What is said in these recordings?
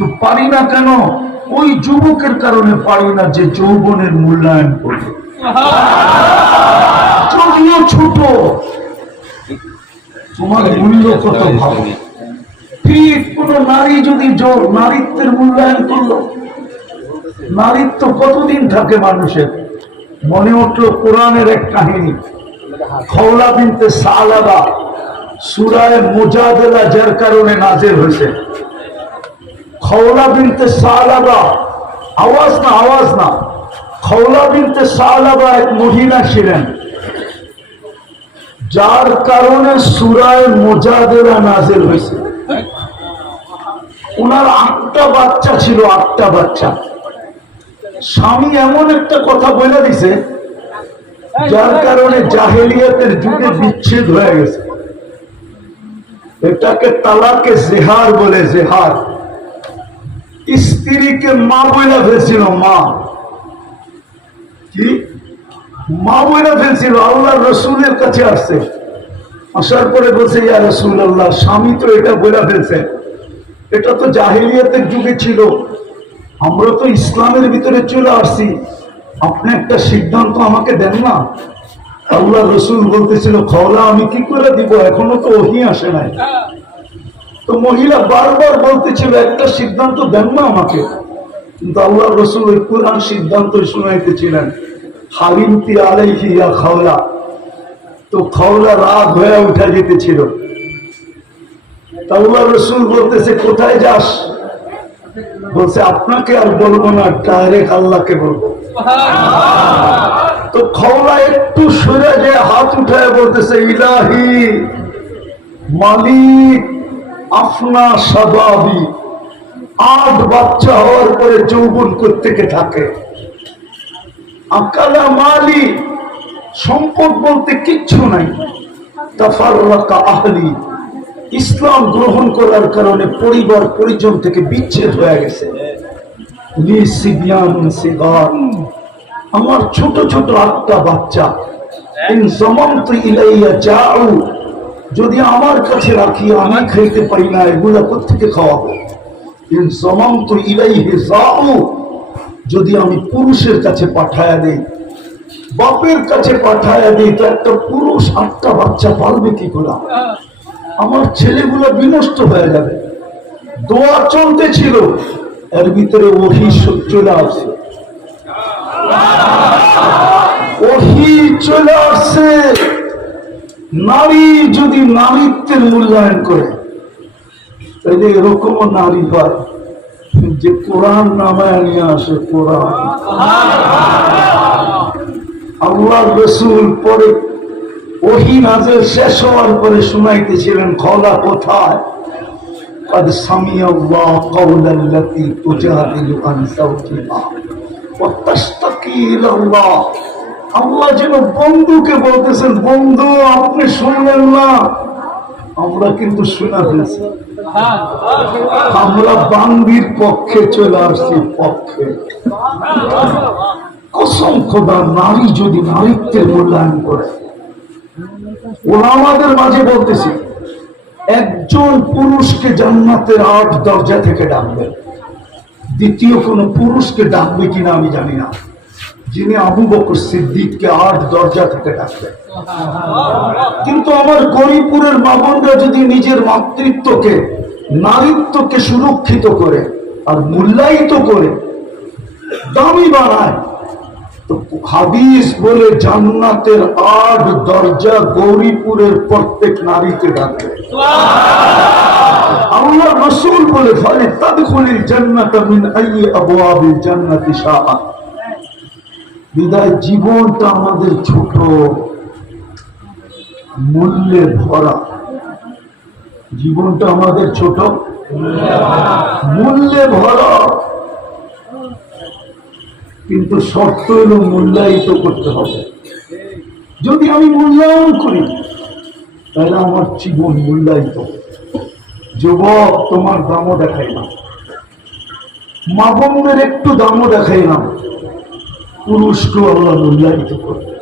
কিন্তু পারি না কেন? ওই যুবকের কারণে পারি না যে যৌবনের মূল্যায়ন করবে, যদিও ছোট, তোমার মূল্য কত ভালো। ঠিক কোন নারী যদি নারীত্বের মূল্যায়ন করলো, নারীত্ব কতদিন থাকে মানুষের? মনে উঠলো কোরআনের এক কাহিনী, খওলা বিনতে সালাবা, সূরা মুজাদালা যার কারণে নাযিল হয়েছে। খওলা বিনতে সালাবা, আওয়াজ না, খওলা বিনতে সালাবা এক মহিলা ছিলেন যার কারণে সূরা মুজাদালা নাযিল হয়েছে। ওনার 8টা বাচ্চা ছিল, 8টা বাচ্চা। স্বামী এমন একটা কথা বলে দিছে যার কারণে জাহেলিয়াতের যুগে বিচ্ছেদ হয়ে গেছে। এটাকে তালাকে জেহার বলে, জেহার। স্ত্রীকে মা বলে ফেলছিল, মা কি মা বলে ফেলছিল। আল্লাহ রসুলের কাছে আসছে, আসার পরে বলছে, ইয়া রাসূলুল্লাহ, স্বামী তো এটা বলে ফেলছে, এটা তো জাহেলিয়াতের যুগে ছিল, আমরা তো ইসলামের ভিতরে চলে আসছি, আপনি একটা সিদ্ধান্ত আমাকে দেন না। আল্লাহ রসুল বলতেছিল, খওলা আমি কি করে দিব, এখনো তো ওহী আসে নাই। তো মহিলা বারবার বলতেছিল, একটা সিদ্ধান্ত দেন না আমাকে। কিন্তু আল্লাহ রসুল ওই কোরআন সিদ্ধান্ত শুনাইতেছিলেন, হালিমতি আলাইহি ইয়া খওলা। তো খওলা রাগ হয়ে উঠে যেতেছিল। আল্লাহ রসুল বলতেছে, কোথায় যাস? বলছে, আপনাকে আর বলবো না, ডাইরেক্ট আল্লাহকে বলবো। তো খওলা একটু সরে যে হাত উঠায় বলতেছে, ইলাহি মালিক আফনা শাবাবি। 8 বাচ্চা হওয়ার পরে যৌবন কোত্থেকে থাকে? আকালা মালি, সম্পদ বলতে কিচ্ছু নাই। তাফাররাকা আহলি, ইসলাম গ্রহণ করার কারণে পরিবার পরিজন থেকে বিচ্ছেদ হয়ে গেছে। লি সিবিয়ান সিগার, আমার ছোট ছোট 8টা বাচ্চা। ইন জামানতু ইলাইয়া জাউ, যদি আমার কাছে রাখি আমি খাইতে পারি না, এগুলা কোত্থেকে খাওয়াবো? ইন জামানতু ইলাইহি জাউ, যদি আমি পুরুষের কাছে পাঠায়া দেই, বাপের কাছে পাঠায়া দেই, তো একটা পুরুষ 8টা বাচ্চা পালবে কি করে? আমার ছেলেগুলো বিনষ্ট হয়ে যাবে। দোয়া চলতেছিল, এর ভিতরে ওহী চলে আসছে, ওহী চলে আসছে। নারী যদি নারীত্বের মূল্যায়ন করে, তাহলে এরকমও নারী হয় যে কোরআন নামায় নিয়ে আসে। কোরআন আল্লাহ রসুল পরে ওহী নাযিল শেষ হওয়ার পরে শুনাইতেছিলেন, খওলা কোথায়? قد سمع الله قول التي تجادل عن زوجها وتشتكي الى الله। আল্লাহ যেন বন্ধুকে বলতেছেন, বন্ধু আপনি শুনলেন না, আমরা কিন্তু শুনে ফেলছি, আমরা বান্দির পক্ষে চলে আসছি, পক্ষে। কসম খোদা, নারী যদি নারীত্বের মূল্যায়ন করে, ওরা আমাদের মাঝে বলতেছি, একজন পুরুষকে জান্নাতের 8 দরজা থেকে ডাকবে, দ্বিতীয় কোন পুরুষকে ডাকবে কিনা আমি জানি না, যিনি আবু বকর সিদ্দিককে 8 দরজা থেকে ডাকবে। কিন্তু আমার গরিপুরের মা বোনরা যদি নিজের মাতৃত্বকে, নারীত্বকে সুরক্ষিত করে আর মূল্যায়িত করে দামি বানায়, তো হাদিস বলে জান্নাতের 8 দরজা গৌরীপুরের প্রত্যেক নারীকে ডাকবে। আল্লাহ রাসূল বলে, ফালি তাদখুলিল জান্নাতা মিন আইয়ি আবওয়াবিল জান্নাতি শাআ। বিদায় জীবনটা আমাদের ছোট, মূল্যে ভরা। জীবনটা আমাদের ছোট, মূল্যে ভরা। কিন্তু শর্ত হলো মূল্যায়িত করতে হবে। যদি আমি মূল্যায়ন করি, তাহলে আমার জীবন মূল্যায়িত। যুবক, তোমার দামও দেখাই না, মা বোনদের একটু দামও দেখাই না, পুরুষকে আল্লাহ মূল্যায়িত করবে,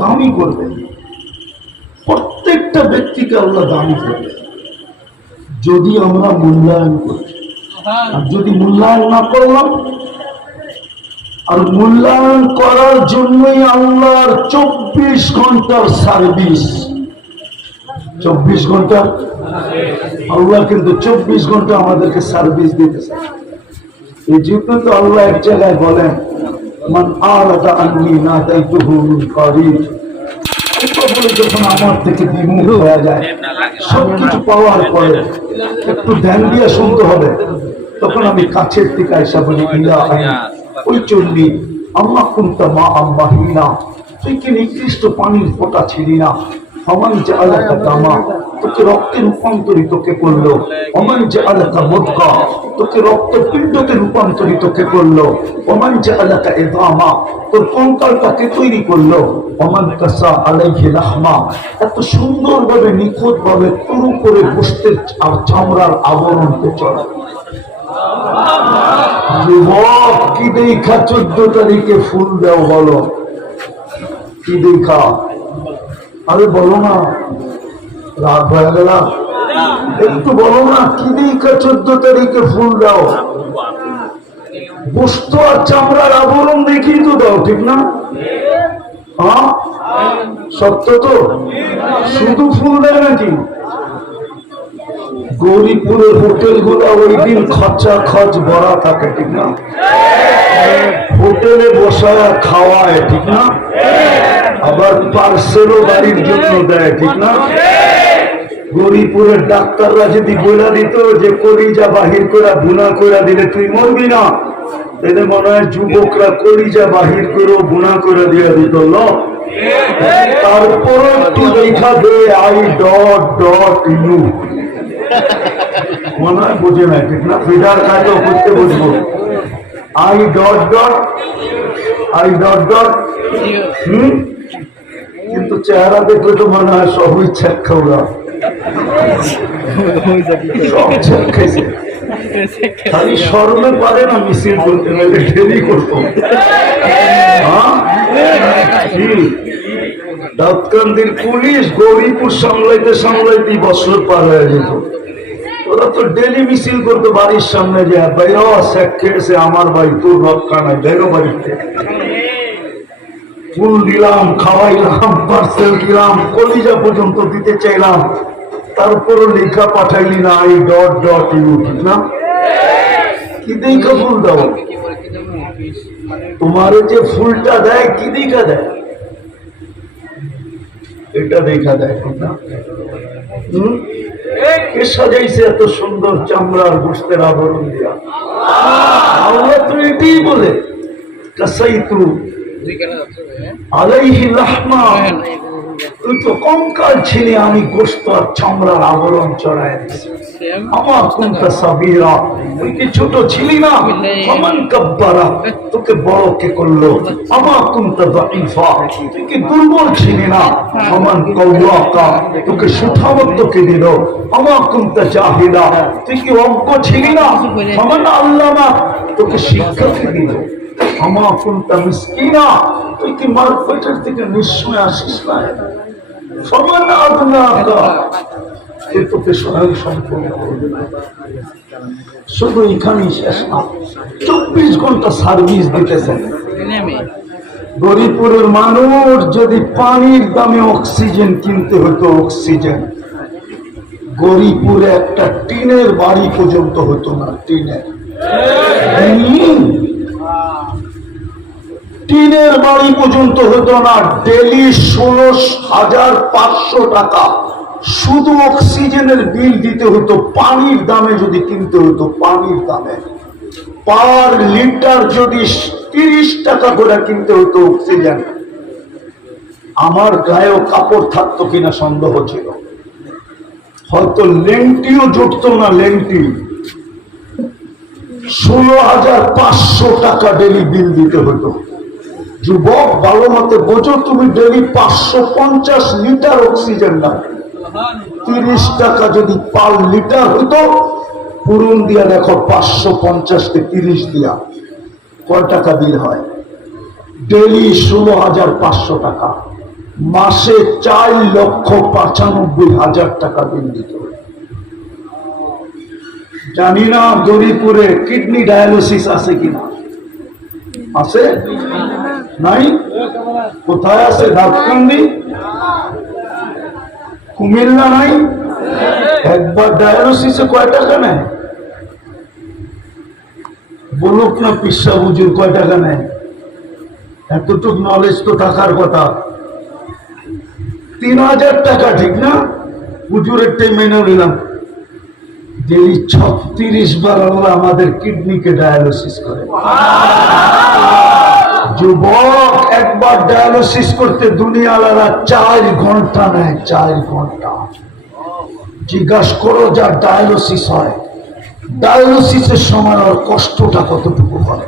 দামি করবে। প্রত্যেকটা ব্যক্তিকে আল্লাহ দামি করবে যদি আমরা মূল্যায়ন করি। আর যদি মূল্যায়ন না করলাম, আর মূল্যায়ন করার জন্যই আল্লাহর 24 ঘন্টার সার্ভিস। 24 ঘন্টা আল্লাহ কিন্তু 24 ঘন্টা আমাদেরকে সার্ভিস দিতেছে। এই জন্য তো আল্লাহ এক জায়গায় বলেন, মান আরাদা আন্নি নাদাইতুহু মিন করিব। বলে যখন আমার থেকে বিমুখ হয়ে যায়, সবকিছু পাওয়ার পরে একটু ধ্যান দিয়ে শুনতে হবে, তখন আমি কাছের থেকে এসে বলি, ইলা ওই চললি আল্লাহ কুনতা মা আম্মাহিনা, তুই কি নিকৃষ্ট পানির ফোঁটা ছিলি না? অমান যে আলাকা দামা, তোকে রক্তে রূপান্তরিত কে করলো? অমান যে আলাকা মুদগা, তোকে রক্তপিণ্ডকে রূপান্তরিত কে করলো? অমান যে আলাকা ইদামা, তোর কঙ্কালটাকে তৈরি করলো? অমান কাসা আলাইহি লাহমা, এত সুন্দরভাবে নিখুঁতভাবে পুরো করে গোশতের আর চামড়ার আবরণকে চড়া। যুবক, কি দেখা 14 তারিখে ফুল দাও বলো? কি দেখা? আরে বলো না, রাত হয়ে গেল, একটু বলো না, কি দেখা 14 তারিখে ফুল দাও? বস্তু আর চামড়ার আবরণ দেখি তো দাও, ঠিক না? হ্যাঁ, সত্য তো। শুধু ফুল দেয় নাকি? গৌরীপুরের হোটেল গুলো ওই দিন খরচা খরচ ভরা থাকে, ঠিক না? হোটেলে বসায় খাওয়ায়, ঠিক না? আবার পার্সেলও বাড়ির জন্য দেয়, ঠিক না? গৌরীপুরের ডাক্তাররা যদি বলে দিত যে কলিজা বাহির করে বুনা করে দিলে তুই মরবি না, তাহলে মনে হয় যুবকরা কলিজা বাহির করে বুনা করে দিয়ে দিত। তারপর একটু দেখা দে I.U, মনে হয় বুঝে নাই, ঠিক না? ফিডার কাজ করতে বুঝবো I. কিন্তু চেহারা দেখলে তো মনে হয় সবই ছেক খাওয়া, সব ছেক খাইছে। খালি শরমে পারে না মিছিল করতে, নাহলে ঢেলি করতো। দাউদকান্দির পুলিশ গৌরীপুর সামলাইতে সামলাইতে বছর পার হয়ে যেত। ওরা তো ডেলি মিছিল করতো বাড়ির সামনে, যে বাইর শেখ খেয়েছে আমার ভাই, তোর রক্ষা নাই, বেরো বাড়িতে। ফুল দিলাম, খাওয়াইলাম, পার্সেল দিলাম, কলিজা পর্যন্ত দিতে চাইলাম, তারপরও লেখা পাঠাইলি না I.U, ঠিক না? কি দেখা ফুল দাও? তোমার যে ফুলটা দেয় কি দেখা দেয়? এটা দেখা দেয়, ঠিক না? কে সাজাইছে এত সুন্দর চামড়ার গোশতের আবরণ দিয়া? আল্লাহ তো এটাই বলে, কাসাইতু আলাইহি লাহমা, তুই তো কঙ্কাল ছিলি, আমি গোশত আর চামড়ার আবরণ চড়াই দিয়েছি। আমার কুনতা সাবিরা, তুই কি ছোট ছিলি না? ফামান কাব্বারা, তোকে বড় কে করলো? আমার কুনতা দাঈফা, তুই কি দুর্বল ছিলি না? ফামান কাওয়াকা, তোকে সুঠামত্ব কে দিল? আমার কুনতা জাহিলা, তুই কি অজ্ঞ ছিলি না? ফামান আল্লামা, তোকে শিক্ষা কে দিল? আমার কুনতা মিসকিনা, তুই কি মার পেটের থেকে নিঃস্ব আসিস না? ফামান আগনাকা, তোকে স্বয়ং সম্পূর্ণ করবে না। শুধু এখানেই শেষ না, 24 ঘন্টা সার্ভিস দিতেছেন। গরিপুরের মানুষ যদি পানির দামে অক্সিজেন কিনতে হতো, অক্সিজেন গরিপুরে একটা টিনের বাড়ি পর্যন্ত হতো না। টিনের বাড়ি পর্যন্ত হতো না। ডেলি 16,500 টাকা শুধু অক্সিজেনের বিল দিতে হতো। পানির দামে যদি কিনতে হতো, পানির দামে পার লিটার যদি 30 টাকা করে কিনতে হতো অক্সিজেন, আমার গায়েও কাপড় থাকতো কিনা সন্দেহ ছিল। হয়তো লেংটিও জুটতো না। লেংটি 16,500 টাকা ডেলি বিল দিতে হতো। যুবক, ভালো মতে বোঝো, তুমি ডেলি 550 লিটার অক্সিজেন দাও। 30 টাকা যদি পার লিটার হতো, পুরন দিয়া দেখো 550 কে 30 দিয়া কয় টাকা বিল হয়? ডেলি 16,500 টাকা। মাসে 4,95,000 টাকা বিল দিত। জানি না গরিপুরে কিডনি ডায়ালিসিস আছে কিনা, আছে নাই? কোথায় আছে? দাঁতকান্দি, কুমিল্লা নাই? একবার ডায়ালিসিসে কয় টাকা নেয় বলুক না পিসা হুজুর, কয় টাকা নেয়? এতটুক নলেজ তো থাকার কথা। 3000 টাকা, ঠিক না? হুজুরের টাইম মেনে নিলাম। ডেলি 36 বার আল্লাহ আমাদের কিডনিকে ডায়ালিসিস করে। যুবক, একবার ডায়ালিসিস করতে দুনিয়ালারা 4 ঘন্টা নেয়, 4 ঘন্টা। জিজ্ঞাসা করো যা ডায়ালিসিস হয়, ডায়ালিসিসের সময় ওর কষ্টটা কতটুকু হয়।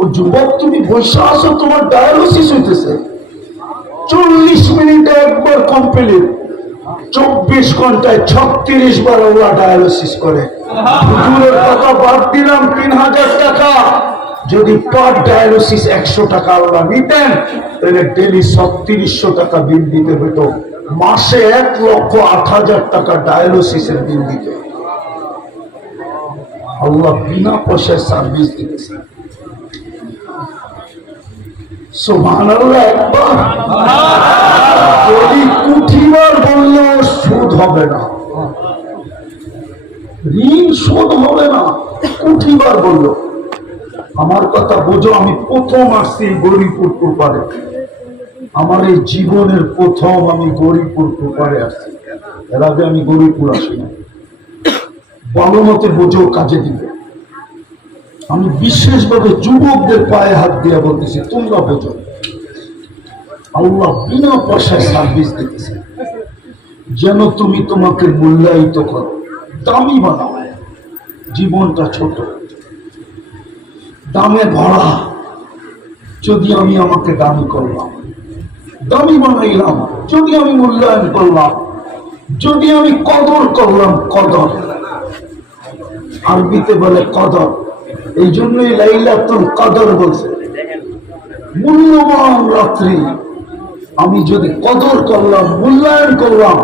ও যুবক, তুমি বসে আছো, তোমার ডায়ালিসিস হইতেছে 40 মিনিটে একবার কমপ্লিট, 24 ঘন্টায় 36 বার ওরা ডায়ালিসিস করে। হুজুরের টাকা বাদ দিলাম 3000 টাকা, যদি পার ডায়ালিসিস 100 টাকা ওরা নিতেন তাহলে ডেলি 3600 টাকা বিল দিতে হতো, মাসে 1,08,000 টাকা ডায়ালিসিসের বিল দিতে। আল্লাহ বিনা পয়সায় সার্ভিস দিতেছে। সুবহানাল্লাহ। একবার যদি কুঠিবার বললেও সুদ হবে না, ঋণ শোধ হবে না, কুঠিবার বলল। আমার কথা বোঝো, আমি প্রথম আসছি গরিপুর প্রপারে, আমার এই জীবনের প্রথম আমি গরিপুর প্রপারে আসছি, এর আগে আমি গরিপুর আসি না। ভালো মতো বোঝো, কাজে দিবে। আমি বিশেষভাবে যুবকদের পায়ে হাত দিয়ে বলতেছি, তোমরা বোঝো, আল্লাহ বিনা পয়সায় সার্ভিস দিতেছে যেন তুমি তোমাকে মূল্যায়িত করো, দামি বানাও। জীবনটা ছোট, দামে ভরা। যদি আমি আমাকে দামি করলাম, দামি বানাইলাম, যদি আমি মূল্যায়ন করলাম, যদি আমি কদর করলাম, কদর আরবিতে বলে কদর, এই জন্যই লাইলাতুল কদর বলছে, মূল্যবান রাত্রি। আমি যদি কদর করলাম, মূল্যায়ন করলাম,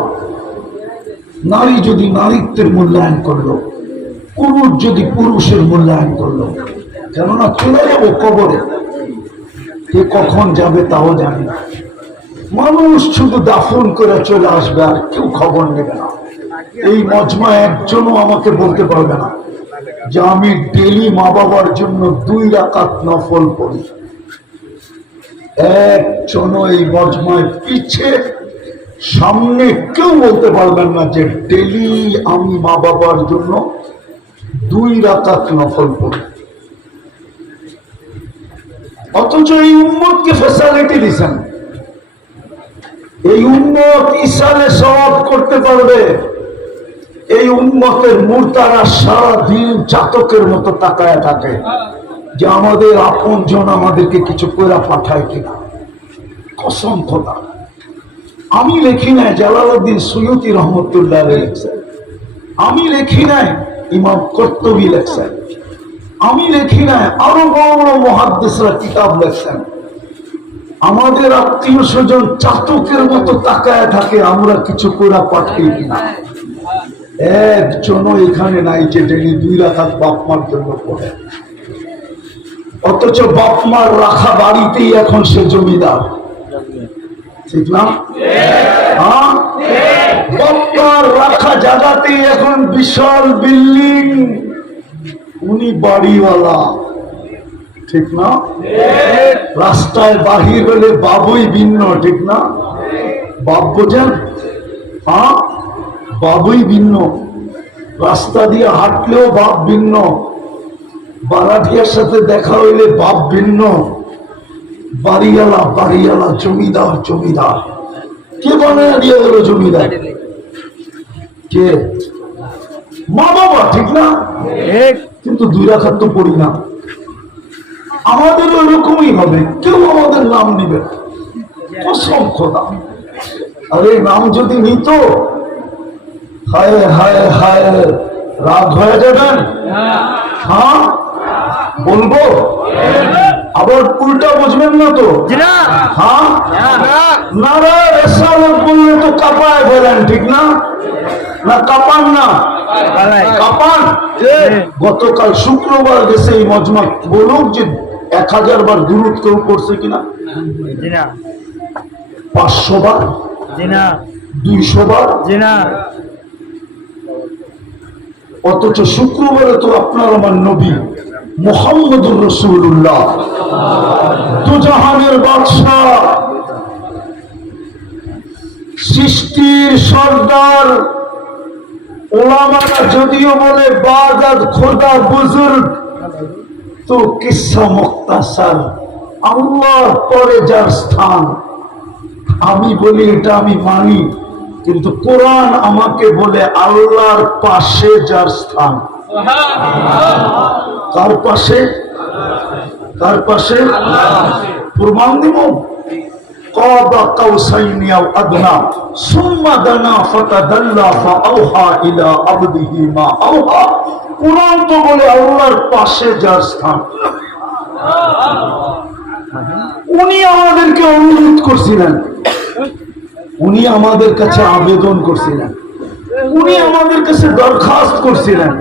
নারী যদি নারীত্বের মূল্যায়ন করলো, পুরুষ যদি পুরুষের মূল্যায়ন করলো, কেননা চলে যাবো কবরে, কে কখন যাবে তাও জানি না। মানুষ শুধু দাফন করে চলে আসবে, আর কেউ খবর নেবে না। এই মজমা একজনও আমাকে বলতে পারবে না যে আমি ডেলি মা বাবার জন্য 2 রাকাত নফল পড়ি। একজনও এই মজমায় পিছে সামনে কেউ বলতে পারবেন না যে ডেলি আমি মা বাবার জন্য 2 রাকাত নফল পড়ি। অথচ এই উম্মতকে ফ্যাসিলিটি দিচ্ছেন, এই উম্মত ইসালে সওয়াব করতে পারবে। এই উম্মতের মুর্তারা সারাদিন চাতকের মতো তাকায় থাকে যে আমাদের আপন জন আমাদেরকে কিছু করে পাঠায় কিনা। কসম খোদা, আমি লেখি নাই, জালালউদ্দিন সুয়ুতি রহমতুল্লাহ লেখছেন, আমি লেখি নাই, ইমাম কর্তুবী লেখছেন, আমি লেখি নাই, আরো বড় বড় মুহাদ্দিসরা কিতাব লেখছেন। আমাদের আত্মীয় স্বজন চাতকের মতো তাকায় থাকে আমরা কিছু করে পাঠাই কিনা। একজনও এখানে নাই যে ডেলি 2 রাকাত বাপ মার জন্য পড়ে। অথচ বাপ মার রাখা বাড়িতেই এখন সে জমিদার, ঠিক না? হ্যাঁ, বাপ মার রাখা জায়গাতেই এখন বিশাল বিল্ডিং, উনি বাড়িওয়ালা, ঠিক না? রাস্তায় বাহির হলে বাবুই ভিন্ন, ঠিক না? বাপ বোঝেন? হ্যাঁ, বাবুই ভিন্ন। রাস্তা দিয়ে হাঁটলেও বাপ ভিন্ন, বারাঠিয়ার সাথে দেখা হইলে বাপ ভিন্ন। বাড়িওয়ালা বাড়িওয়ালা, জমিদার জমিদার। কে বানায় দিয়ে গেল জমিদার? কে? মা বাবা, ঠিক না? কিন্তু 2 রাকাত তো পড়ি না। আমাদের ওইরকমই হবে, কেউ আমাদের নাম নিবে না, কসম খোদা। আরে নাম যদি নিত, হায় হায় হায়, রাগ হয়ে যাবেন। হ্যাঁ, বলবো, আবার উল্টা বুঝবেন না তো? হ্যাঁ, নারা রেসালত বললে তো কাঁপায় বলেন, ঠিক না? না কাঁপান না? কাপান। গতকাল শুক্রবার গেছে এই মজমা, বলুক যে 1000 বার দুরূদ কেউ করছে কিনা? 500 বার, 200 বার। অথচ শুক্রবারে তো আপনার আমার নবী মুহাম্মদুর রাসূলুল্লাহ, দুজাহানের বাদশাহ, সৃষ্টির সর্দার, ওলামারা যদিও বলে বাজাদ খোদা বুজুর্গ, তো কিসসা মুখতাসার, আল্লাহর পরে যার স্থান। আমি বলি এটা আমি মানি, কিন্তু কোরআন আমাকে বলে আল্লাহর পাশে যার স্থান। কার পাশে? কার পাশে? প্রমাণ দিব। قاب قوسين أو أدنى ثم دنا فتدلى فأوحى إلى عبده ما أوحى। কুরআন তো বলে আল্লাহর পাশে যার স্থান। উনি আমাদেরকে অনুরোধ করছিলেন, উনি আমাদের কাছে আবেদন করছিলেন, উনি আমাদের কাছে দরখাস্ত করছিলেন,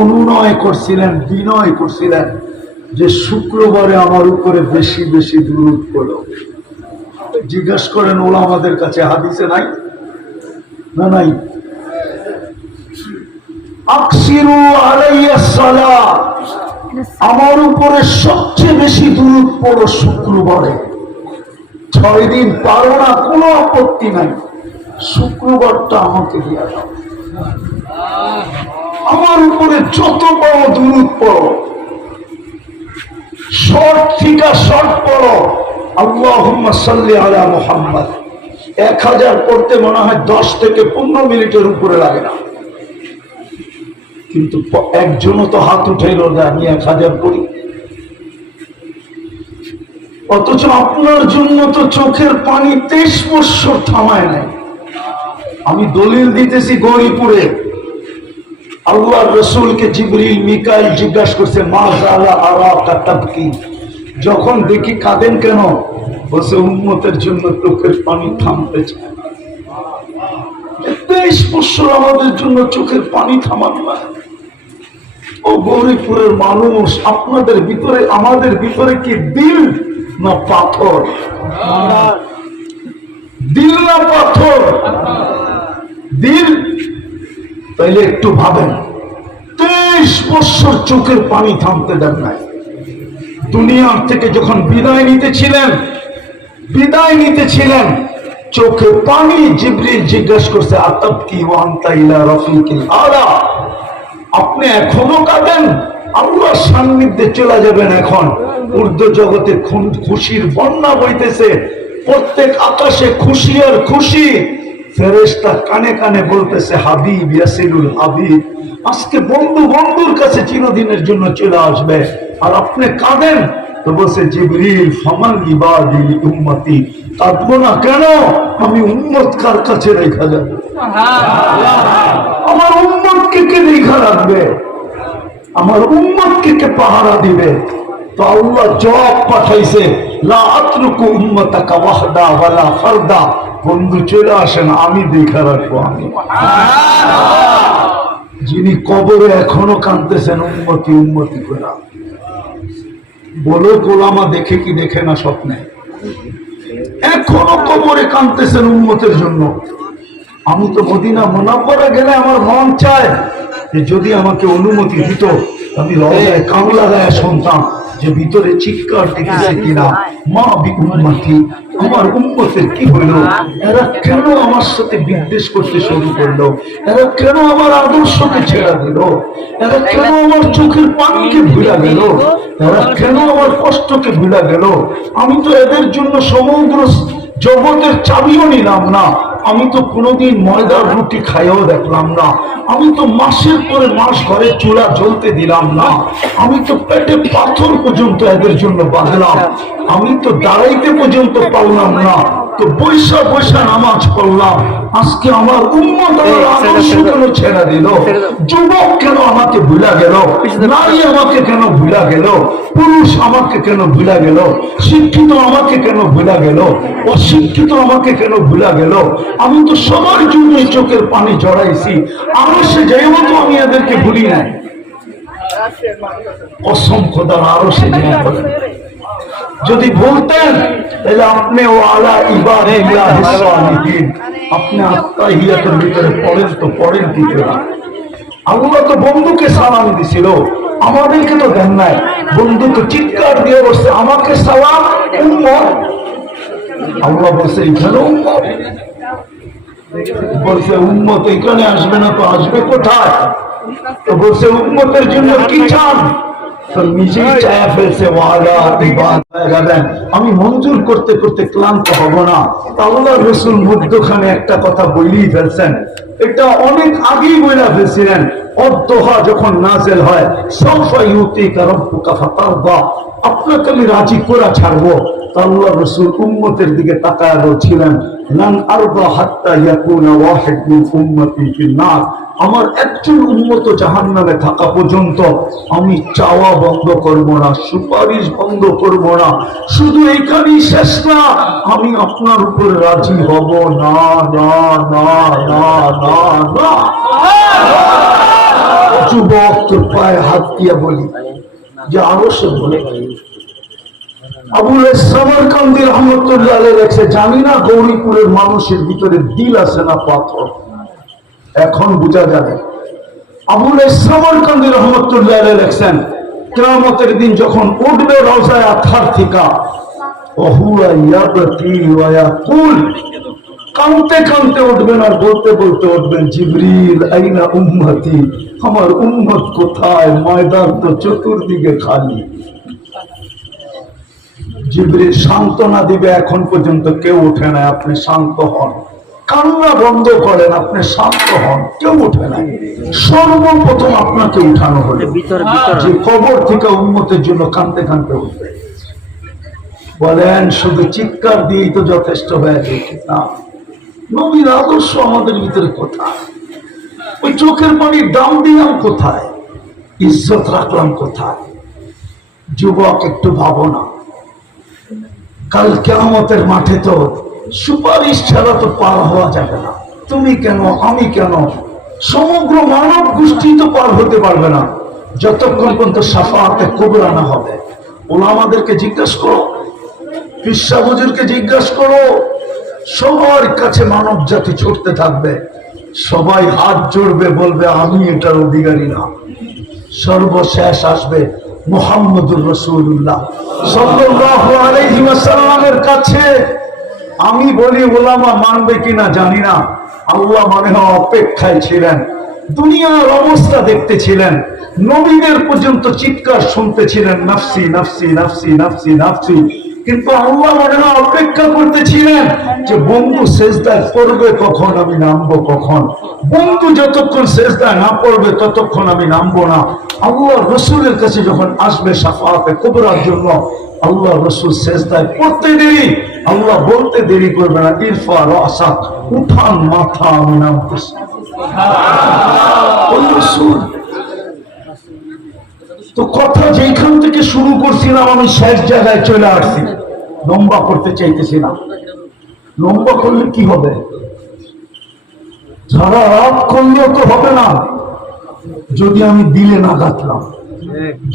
অনুনয় করছিলেন, বিনয় করছিলেন যে শুক্রবারে আমার উপরে বেশি বেশি দুরূদ পড়ো। জিজ্ঞাসা করেন ওলামাদের কাছে হাদিসে নাই না? নাই। আকসিরু আলাইয়া সালাহ, আমার উপরে সবচেয়ে বেশি দুরূদ পড়ো শুক্রবারে। 6 দিন পারো না, কোনো আপত্তি নাই, শুক্রবারটা আমাকে দিয়া দাও। আমার উপরে যত পারো দুরূদ পড়ো, শর্ট থেকে শর্ট পড়ো। আল্লাহুম্মা সাল্লি আলা মুহাম্মদ 1000 পড়তে মনে হয় 10 থেকে 15 মিনিটের উপরে লাগে না, কিন্তু একজনও তো হাত উঠাইল না আমি 1000 পড়ি। অথচ আপনার জন্য তো চোখের পানি 23 বছর থামায় নাই। আমি দলিল দিতেছি গৌরীপুরে, আল্লাহর রাসূলকে জিবরিল মিকাইল জিজ্ঞাসা করছে মা জালা আরাকা তাবকি, যখন দেখি কাঁদেন কেন? বলছে উম্মতের জন্য চোখের পানি থামতে চায়। 23 বছর আমাদের জন্য চোখের পানি থামান না। ও গৌরীপুরের মানুষ, আপনাদের ভিতরে আমাদের ভিতরে কি দিল না পাথর? দিল না পাথর? দিল। তাইলে একটু ভাবেন, 23 বছর চোখের পানি থামতে দেন নাই। দুনিয়ার থেকে যখন বিদায় নিতেছিলেন চোখে পানি, জিবরিল জিজ্ঞাসা করছে আতাবকি ওয়া আনতা ইলা রাফিকিল আলা, আপনি এখনো কাঁদেন? আল্লাহর সান্নিধ্যে চলে যাবেন এখন। ঊর্ধ্ব জগতে খুশির বন্যা বইতেছে, প্রত্যেক আকাশে খুশি আর খুশি। ফেরেশতা কানে কানে বলতেছে হাবিব ইয়াসিলুল হাবিব, আজকে বন্ধু বন্ধুর কাছে চিরদিনের জন্য চলে আসবে, আর আপনি কাঁদেন। তো বলছে জিবরিল ফামান ইবাদি উম্মতি, কাঁদবো না কেন? আমি উম্মত কার কাছে রেখা যাব? আমার উম্মতকে কে রেখা রাখবে? আমার উম্মতকে কে পাহারা দিবে? তো আল্লাহ জবাব পাঠাইছে লা আতরুকু উম্মতাকা ওয়াহদা ওয়ালা ফারদা, বন্ধু চলে আসেন, আমি দেখা রাখবো। আমি যিনি কবরে এখনো কাঁদতেছেন উম্মতি উম্মতি করে, বলো গোলামা দেখে কি দেখে না স্বপ্নে? এখনো কবরে কাঁদতেছেন উম্মতের জন্য। আমি তো মদিনা মুনাওয়ারা গেলে আমার মন চায় যে যদি আমাকে অনুমতি দিত আমি রওজায় কামলা গায়ে শুনতাম যে ভিতরে চিৎকার দেখেছে কিনা, মা বি উম্মতি, আমার উম্মতের কি হইল? এরা কেন আমার সাথে বিদ্বেষ করতে শুরু করলো? এরা কেন আমার আদর্শকে ছেড়ে দিল? এরা কেন আমার চোখের পানিকে ভুলা গেল? এরা কেন আমার কষ্টকে ভুলা গেল? আমি তো এদের জন্য সমগ্র জগতের চাবিও নিলাম না, আমি তো কোনোদিন ময়দার রুটি খাইও দেখলাম না, আমি তো মাসের পরে মাস ঘরে চুলা জ্বলতে দিলাম না, আমি তো পেটে পাথর পর্যন্ত এদের জন্য বাঁধলাম, আমি তো দাঁড়াইতে পর্যন্ত পারলাম না, তো বৈশা বৈশা নামাজ পড়লাম, আজকে আমার উম্মত আমার আদর্শ কেন ছেড়ে দিল? যুবক কেন আমাকে ভুলা গেল? নারী আমাকে কেন ভুলা গেল? পুরুষ আমাকে কেন ভুলা গেল? শিক্ষিত আমাকে কেন ভুলা গেল? অশিক্ষিত আমাকে কেন ভুলা গেল? আমি তো সবার জন্য চোখের পানি জড়াইছি, আমার সে যাইব তো আমি এদেরকে ভুলি নাই। কসম খোদার আরো সে যদি বলতেন তাহলে আপনি ও আলা ইবাদিল্লাহিস সালিহিন, আপনি আত্তাহিয়াতের ভিতরে পড়েন তো পড়েন কি করে? আল্লাহ তো বন্ধুকে সালাম দিছিল, আমাদেরকে তো দেন নাই। বন্ধু তো চিৎকার দিয়ে বসছে আমাকে সালাম উম্মত, আল্লাহ বলছে এখানে উম্মত, বলছে উম্মত এখানে আসবে না তো আসবে কোথায়? তো বলছে উম্মতের জন্য কি চান? নিজেই চায়া ফেলছে আমি মঞ্জুর করতে করতে ক্লান্ত হব না। আল্লাহ রসুল মধ্যখানে একটা কথা বলেই ফেলছেন, এটা অনেক আগেই বলে ফেলছিলেন। অদ্দোহা যখন নাজেল হয় সাউফা ইউতিকা রাব্বুকা ফাতারদা, আপনাকে আমি রাজি করা ছাড়বো। আল্লাহ রসুল উম্মতের দিকে তাকায় বলছিলেন লান আরদা হাত্তা ইয়াকুনা ওয়াহিদ মিন উম্মতি ফিন্নার, আমার একজন উম্মত জাহান্নামে থাকা পর্যন্ত আমি চাওয়া বন্ধ করব না, সুপারিশ বন্ধ করব না। শুধু এইখানেই শেষ না, আমি আপনার উপর রাজি হব না না না না না না। যুবক তোর পায়ে হাত দিয়ে বলি যে আরো সে বলে আবুল সামরকান্দি রহমতুল্লাহ আলাইহি লেখছে, জানি না গৌরীপুরের মানুষের ভিতরে দিল আছে না পাথর, এখন বোঝা যাবে। আবুল সামরকান্দি রহমতুল্লাহ আলাইহি লেখছেন, কিয়ামতের দিন যখন উঠবে রওজায়ে আতহার থেকে, ওহুয়া ইয়াবতি ওয়া ইয়াকুল, কাঁদতে কাঁদতে উঠবেন আর বলতে বলতে উঠবেন জিবরিল আইনা উম্মতি, আমার উম্মত কোথায়? ময়দান তো চতুর্দিকে খালি। জিবরিল সান্ত্বনা দিবে, এখন পর্যন্ত কেউ ওঠে না, আপনি শান্ত হন, কান্না বন্ধ করেন, আপনি শান্ত হন, কেউ ওঠে না। সর্বপ্রথম আপনাকে উঠানো হলো, যে কবর থেকে উম্মতের জন্য কাঁদতে কাঁদতে উঠবে। বলেন শুধু চিৎকার দিয়েই তো যথেষ্ট হয়ে যায় না? নবীর আদর্শ আমাদের ভিতরে কোথায়? ওই চোখের পানির দাম দিলাম কোথায়? ইজ্জত রাখলাম কোথায়? যুবক একটু ভাবো না, কাল কিয়ামতের মাঠে তো সুপারিশ ছাড়া তো পার হওয়া যাবে না। তুমি কেন, আমি কেন, সমগ্র মানব গোষ্ঠী তো পার হতে পারবে না যতক্ষণ পর্যন্ত শাফাআতে কুবরা না হবে। ওলামাদেরকে জিজ্ঞাসা করো, পীর সাহেব হুজুরকে জিজ্ঞাসা করো, সবার কাছে মানব জাতি ছুটতে থাকবে, সবাই হাত জোড়বে, বলবে আমি এটার অধিকারী না। সর্বশেষ আসবে মুহাম্মদুর রাসূলুল্লাহ সাল্লাল্লাহু আলাইহি ওয়াসাল্লামের কাছে। আমি বলি ওলামা মানবে কিনা জানি না, আল্লাহ মনে হয় অপেক্ষায় ছিলেন, দুনিয়ার অবস্থা দেখতেছিলেন, নবীদের পর্যন্ত চিৎকার শুনতেছিলেন নাফসি নাফসি নাফসি নাফসি নাফসি, কিন্তু আল্লাহ মনে হয় অপেক্ষা করতেছিলেন যে বন্ধু সেজদায় পড়বে কখন, আমি নামবো কখন। বন্ধু যতক্ষণ সেজদায় না পড়বে ততক্ষণ আমি নামবো না। আল্লাহ রসুলের কাছে যখন আসবে শাফাআতে কুবরার জন্য, আল্লাহ রসুল সেজদায় পড়তে দেরি, আল্লাহ বলতে দেরি করবে না, ইরফা রাসাক, উঠান মাথা, আমি নামতেছি। তো কথা যেখান থেকে শুরু করছিলাম আমি শেষ জায়গায় চলে আসছি। লম্বা করতে চাইতেছি না, লম্বা করলে কি হবে? সারা রাত করলেও তো হবে না যদি আমি দিলে না গাঁথলাম।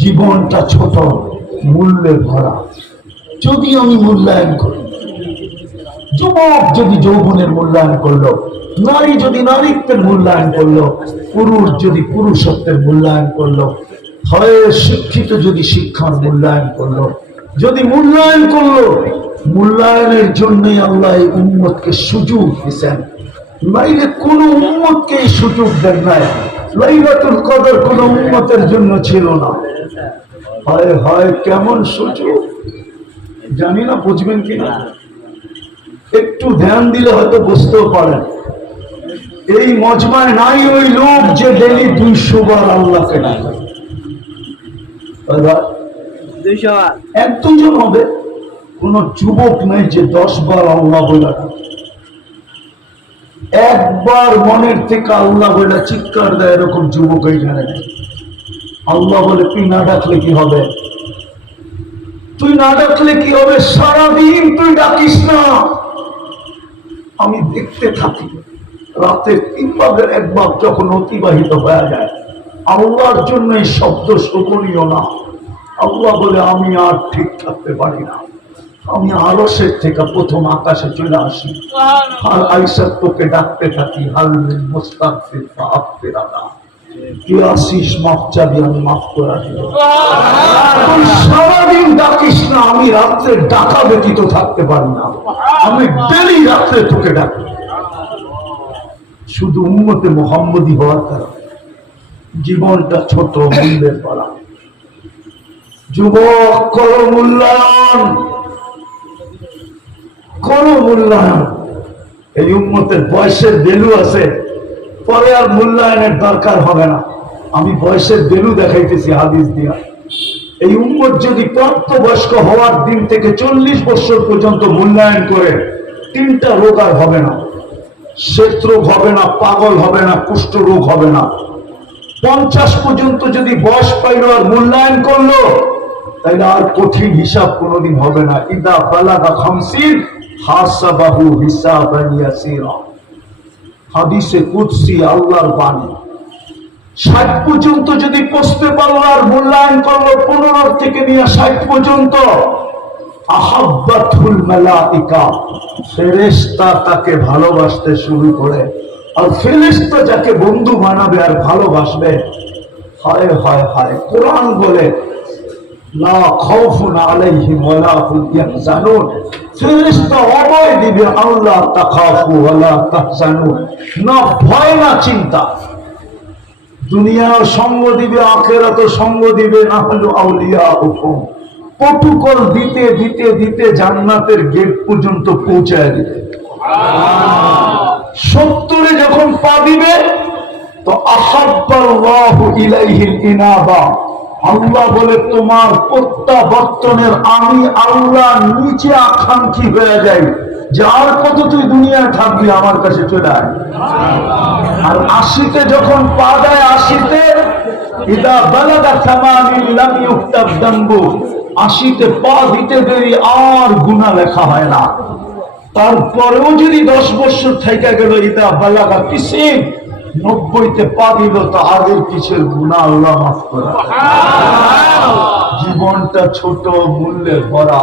জীবনটা ছোট, মূল্যে ভরা, যদি আমি মূল্যায়ন করি, যুবক যদি যৌবনের মূল্যায়ন করলো, নারী যদি নারীত্বের মূল্যায়ন করলো, পুরুষ যদি পুরুষত্বের মূল্যায়ন করলো, হয় শিক্ষিত যদি শিক্ষার মূল্যায়ন করলো, যদি মূল্যায়ন করলো, মূল্যায়নের জন্যই আল্লাহ এই উম্মতকে সুযোগ দিয়েছেন। নাইলে কোন উম্মতকে এই সুযোগ দেন নাই। লাইলাতুল কদর কোন উম্মতের জন্য ছিল না। হয় হয় কেমন সুযোগ জানি না, বুঝবেন কিনা, একটু ধ্যান দিলে হয়তো বুঝতেও পারেন। এই মজমায় নাই ওই লোক যে ডেলি 200 বার আল্লাহকে ডাকে, এক দুজন হবে, কোন যুবক নেই যে 10 বার আল্লাহ বলে না, একবার মনের থেকে আল্লাহ বলে চিৎকার দেয়, এরকম যুবক এইখানে নেই। আল্লাহ বলে তুই না ডাকলে কি হবে, তুই না ডাকলে কি হবে, সারাদিন তুই ডাকিস না, আমি দেখতে থাকি। রাতে 3 ভাগের 1 ভাগ যখন অতিবাহিত হয়ে যায়, আল্লাহর জন্য এই শব্দ শোভনীয় না। আল্লাহ বলে আমি আর ঠিক থাকতে পারি না, আমি আরশের থেকে প্রথম আকাশে চলে আসি, আর আয়েশা তোকে ডাকতে থাকি, হালমিন মুস্তাগফির ফাগফিরানা, তুই আসিস মাফ চাবি, আমি মাফ করে দিব। তুই সারাদিন ডাকিস না, আমি রাত্রে ডাকা ব্যতীত থাকতে পারি না, আমি ডেলি রাত্রে তোকে ডাকি। শুধু উম্মতে মুহাম্মদী হওয়ার কারণে জীবনটা ছোট, মূল্যের বলা। যুবক করো মূল্যায়ন, করো মূল্যায়ন। এই উম্মতের বয়সের ভ্যালু আছে, পরে আর মূল্যায়নের দরকার হবে না। আমি বয়সের ভ্যালু দেখাইতেছি হাদিস দিয়া। এই উম্মত যদি প্রাপ্তবয়স্ক হওয়ার দিন থেকে 40 বছর পর্যন্ত মূল্যায়ন করে, 3টা রোগ আর হবে না। শ্বেত রোগ হবে না, পাগল হবে না, কুষ্ঠ রোগ হবে না। 50 পর্যন্ত যদি বয়স পাইল আর মূল্যায়ন করলো, তাইলে আর কঠিন হিসাব কোনোদিন হবে না। ইদা বালাগা 50 হাসাবাহু হিসাবান ইয়াসীরা, হাদিসে কুদসি, আল্লাহর বাণী। 60 পর্যন্ত যদি পৌঁছতে পারলো আর মূল্যায়ন করলো, 15 থেকে নিয়ে 60 পর্যন্ত, আহাব্বাতুল মালাইকা, ফেরেশতা তাকে ভালোবাসতে শুরু করে। আর ফেরেশতা যাকে বন্ধু বানাবে আর ভালোবাসবে, হায় হায় হায়, কোরআন বলে লা খাউফুন আলাইহিম ওয়ালা হুম ইয়াহজানুন, ফেরেশতা অভয় দিবে, আল্লাহ তাখাফু ওয়ালা তাহজানু, না ভয় না চিন্তা। দুনিয়াও সঙ্গ দিবে, আখিরাতও সঙ্গ দিবে। নাহনু আউলিয়াউকুম, প্রটোকল দিতে দিতে দিতে জান্নাতের গেট পর্যন্ত পৌঁছায় দিবে। 70 যখন পা দিবে, তো আহাব্বাল্লাহু ইলাইহিল ইনাবা, আল্লাহ বলে তোমার প্রত্যাবর্তনের আমি আল্লাহ নিচে আকাঙ্ক্ষী হয়ে যাই, যে আর কত তুই দুনিয়ায় থাকবি, আমার কাছে চলে আয়। আর 80তে যখন পা দেয়, 80তে ইদা বালাগা তামামিন লাম ইউক্তাব দামবু, 80তে পা দিতে দেরি আর গুনাহ লেখা হয় না। তারপরেও যদি 10 বছর থেকে গেল, ইদা বালাগা 90, 90তে পা দিল, তো আগের পিছের গুনাহ আল্লাহ মাফ করে। জীবনটা ছোট, মূল্যের ভরা।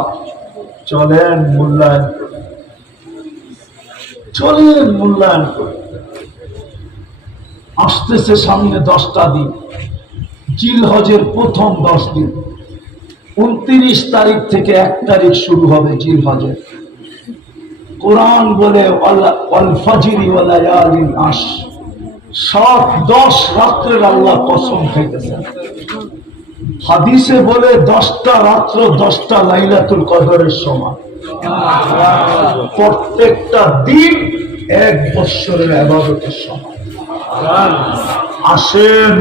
চলেন মূল্যায়ন করি, চলেন মূল্যায়ন করি। আসতেছে সামনে 10টা দিন, জিলহজের প্রথম 10 দিন। 29 তারিখ থেকে 1 তারিখ শুরু হবে জিলহজের। কোরআন বলে ওয়াল ফাজরি ওয়া লায়ালিন আশ, 7-10 রাত্রের আল্লাহ কসম খাইতেছেন। হাদিসে বলে 10টা রাত্র 10টা লাইলাতুল কদরের সমান। প্রত্যেকটা দিন 1 বৎসরের ইবাদতের সমান। আসেন।